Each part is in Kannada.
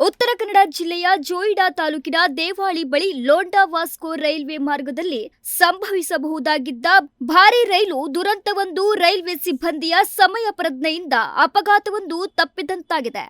ಉತ್ತರ ಕನ್ನಡ ಜಿಲ್ಲೆಯ ಜೋಯಿಡಾ ತಾಲೂಕಿನ ದೇವಾಳಿ ಬಳಿ ಲೋಂಡಾ ವಾಸ್ಕೋ ರೈಲ್ವೆ ಮಾರ್ಗದಲ್ಲಿ ಸಂಭವಿಸಬಹುದಾಗಿದ್ದ ಭಾರೀ ರೈಲು ದುರಂತವೊಂದು ರೈಲ್ವೆ ಸಿಬ್ಬಂದಿಯ ಸಮಯ ಪ್ರಜ್ಞೆಯಿಂದ ಅಪಘಾತವೊಂದು ತಪ್ಪಿದಂತಾಗಿದೆ.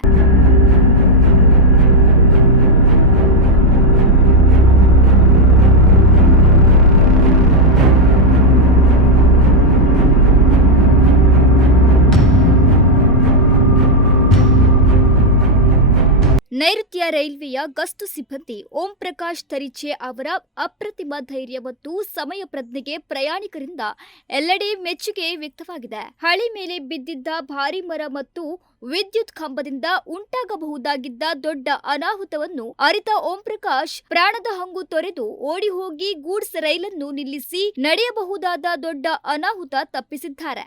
ನೈಋತ್ಯ ರೈಲ್ವೆಯ ಗಸ್ತು ಸಿಬ್ಬಂದಿ ಓಂ ಪ್ರಕಾಶ್ ತರಿಚೆ ಅವರ ಅಪ್ರತಿಮ ಧೈರ್ಯ ಮತ್ತು ಸಮಯ ಪ್ರಜ್ಞೆಗೆ ಪ್ರಯಾಣಿಕರಿಂದ ಎಲ್ಲೆಡೆ ಮೆಚ್ಚುಗೆ ವ್ಯಕ್ತವಾಗಿದೆ. ಹಳಿ ಮೇಲೆ ಬಿದ್ದಿದ್ದ ಭಾರಿ ಮರ ಮತ್ತು ವಿದ್ಯುತ್ ಕಂಬದಿಂದ ಉಂಟಾಗಬಹುದಾಗಿದ್ದ ದೊಡ್ಡ ಅನಾಹುತವನ್ನು ಅರಿತ ಓಂ ಪ್ರಕಾಶ್ ಪ್ರಾಣದ ಹಂಗು ತೊರೆದು ಓಡಿ ಹೋಗಿ ಗೂಡ್ಸ್ ರೈಲನ್ನು ನಿಲ್ಲಿಸಿ ನಡೆಯಬಹುದಾದ ದೊಡ್ಡ ಅನಾಹುತ ತಪ್ಪಿಸಿದ್ದಾರೆ.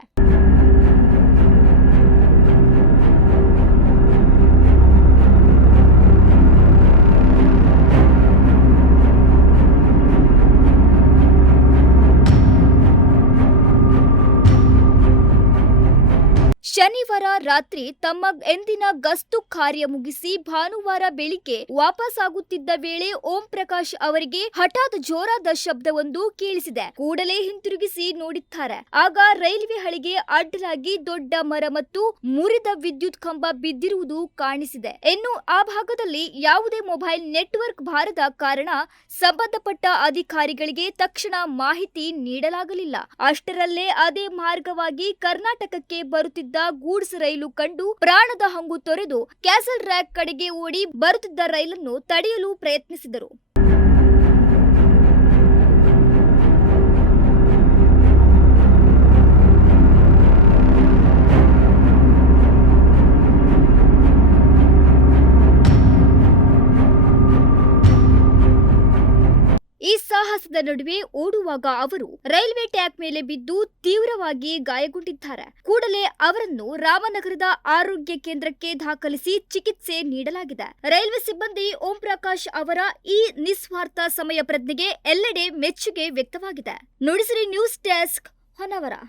ಶನಿವಾರ ರಾತ್ರಿ ತಮ್ಮ ಎಂದಿನ ಗಸ್ತು ಕಾರ್ಯ ಮುಗಿಸಿ ಭಾನುವಾರ ಬೆಳಿಗ್ಗೆ ವಾಪಸ್ಸಾಗುತ್ತಿದ್ದ ವೇಳೆ ಓಂ ಪ್ರಕಾಶ್ ಅವರಿಗೆ ಹಠಾತ್ ಜೋರಾದ ಶಬ್ದವೊಂದು ಕೇಳಿಸಿದೆ. ಕೂಡಲೇ ಹಿಂತಿರುಗಿಸಿ ನೋಡಿದ್ದಾರೆ. ಆಗ ರೈಲ್ವೆ ಹಳಿಗೆ ಅಡ್ಡಲಾಗಿ ದೊಡ್ಡ ಮರ ಮತ್ತು ಮುರಿದ ವಿದ್ಯುತ್ ಕಂಬ ಬಿದ್ದಿರುವುದು ಕಾಣಿಸಿದೆ. ಇನ್ನು ಆ ಭಾಗದಲ್ಲಿ ಯಾವುದೇ ಮೊಬೈಲ್ ನೆಟ್ವರ್ಕ್ ಬಾರದ ಕಾರಣ ಸಂಬಂಧಪಟ್ಟ ಅಧಿಕಾರಿಗಳಿಗೆ ತಕ್ಷಣ ಮಾಹಿತಿ ನೀಡಲಾಗಲಿಲ್ಲ. ಅಷ್ಟರಲ್ಲೇ ಅದೇ ಮಾರ್ಗವಾಗಿ ಕರ್ನಾಟಕಕ್ಕೆ ಬರುತ್ತಿದ್ದ ಗೂಡ್ಸ್ ರೈಲು ಕಂಡು ಪ್ರಾಣದ ಹಂಗು ತೊರೆದು ಕ್ಯಾಸಲ್ ರ್ಯಾಕ್ ಕಡೆಗೆ ಓಡಿ ಬರುತ್ತಿದ್ದ ರೈಲನ್ನು ತಡೆಯಲು ಪ್ರಯತ್ನಿಸಿದರು. ಈ ಸಾಹಸದ ನಡುವೆ ಓಡುವಾಗ ಅವರು ರೈಲ್ವೆ ಟ್ರ್ಯಾಕ್ ಮೇಲೆ ಬಿದ್ದು ತೀವ್ರವಾಗಿ ಗಾಯಗೊಂಡಿದ್ದಾರೆ. ಕೂಡಲೇ ಅವರನ್ನು ರಾಮನಗರದ ಆರೋಗ್ಯ ಕೇಂದ್ರಕ್ಕೆ ದಾಖಲಿಸಿ ಚಿಕಿತ್ಸೆ ನೀಡಲಾಗಿದೆ. ರೈಲ್ವೆ ಸಿಬ್ಬಂದಿ ಓಂ ಪ್ರಕಾಶ್ ಅವರ ಈ ನಿಸ್ವಾರ್ಥ ಸಮಯ ಪ್ರಜ್ಞೆಗೆ ಎಲ್ಲೆಡೆ ಮೆಚ್ಚುಗೆ ವ್ಯಕ್ತವಾಗಿದೆ. Nudisiri news desk Honnavar